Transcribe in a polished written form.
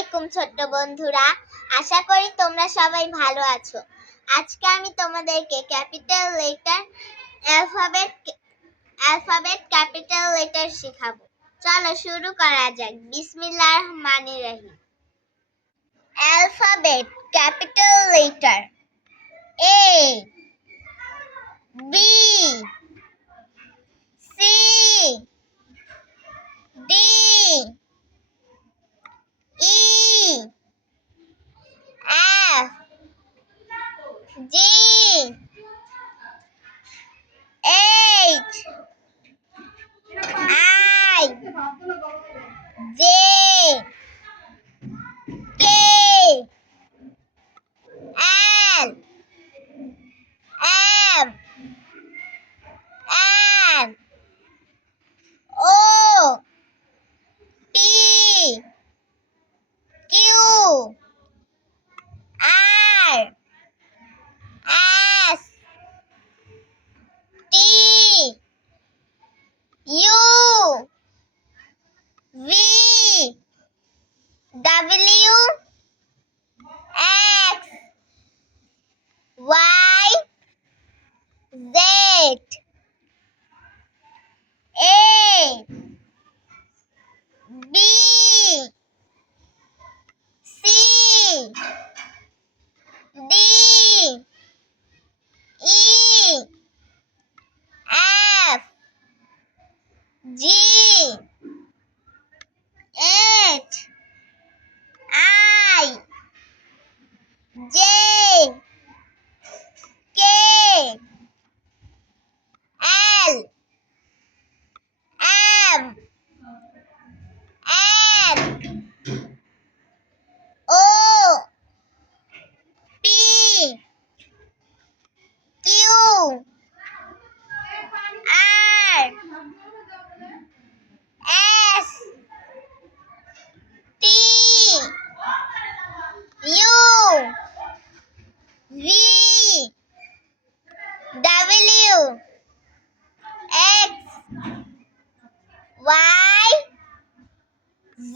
আলাইকুম ছোট্ট বন্ধুরা, আশা করি তোমরা সবাই ভালো আছো। আজকে আমি তোমাদেরকে capital letter alphabet capital letter শেখাবো। চলো শুরু করা যাক। বিসমিল্লাহির রহমানির রহিম। Alphabet capital letter A B C D E F G H I J K L M N O P Q R S T U V W X Y Z A B C D E F G H I J K L M N O P Q R S T U V W X Y Z